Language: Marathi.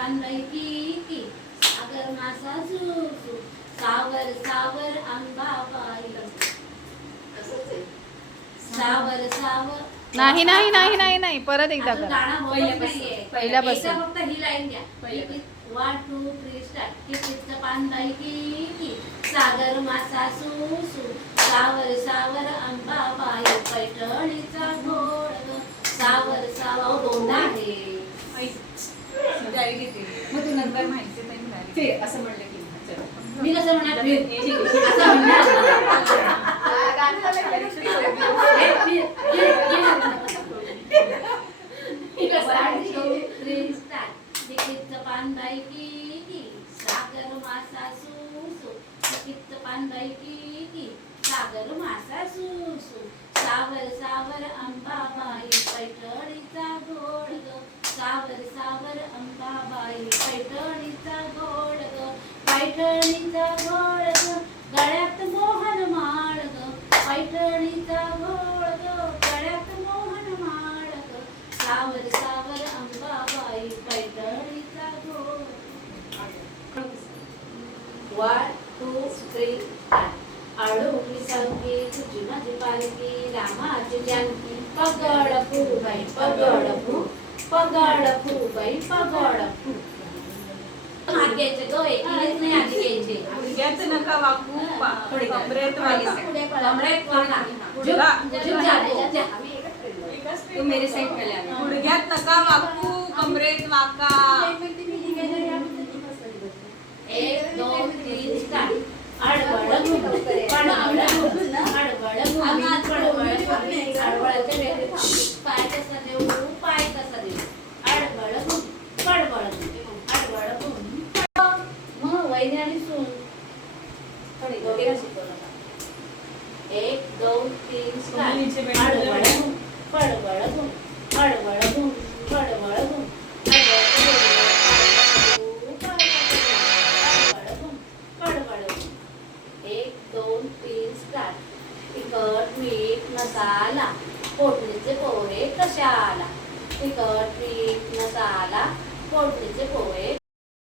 पान की सागर मासा सुसू सावर सावर अंबाबाई सावर सावर नाही नाही नाही नाही नाही परत एकदा अजून करा. गाणं होतच नाहीये. पहिल्यापासून. एकदा फक्त ही लाईन घ्या. 1 2 3 स्टार्ट. कितीचं पान की सागर मासा सुसू सावर सावर अंबाबाई पैठणीचा घोळ ग सावर सावर दोनदा आहे. मग तू नंतर माहिती नाही मिळाली ते असं म्हणलं की चल. मी कसं म्हणणार असं म्हणणार पान की सागर मासा सुसू पान की सागर मासा सुसू सावर सावर अंबाबाई पैठणीचा घोळ ग सावर सावर अंबाबाई पैठणीचा घोळ ग पैठणीचा घोळ ग गळ्यात मोहन माळ ग पैठणीचा घोळ ग गळ्यात मोहन माळ ग सावर सावर अंबाबाई पैठणीचा घोळ 1 2 3 आळूची संगी तुझी माझी पालकी रामाची जानकी पगड फुबाई पगड फुबाई पगड फू घ्यायचे ग एकीच नाही आधी घ्यायचे गुडघ्यात नका वाकू कमरेत वाका कमरेत वाका झुक जा तू मेरे साइड पहले आ गुडघ्यात नका वाकू कमरेत वाका 1 2 3 स्टार्ट आडवळ घुम पडवळ घुम आडवळ घुम आडवळाच्या वेळी पाय कसा देऊ पाय कसा देऊ आडवळ घुम पडवळ घुम आडवळ घुम मग वैरी आणि सून दोघीला शिकवलं 1 2 3 स्टार्ट आडवळ घुम पडवळ घुम आडवळ घुम पडवळ घुम तिखट मीठ मसाला फोडणीचे पोहे कशाला तिखट मीठ मसाला फोडणीचे पोहे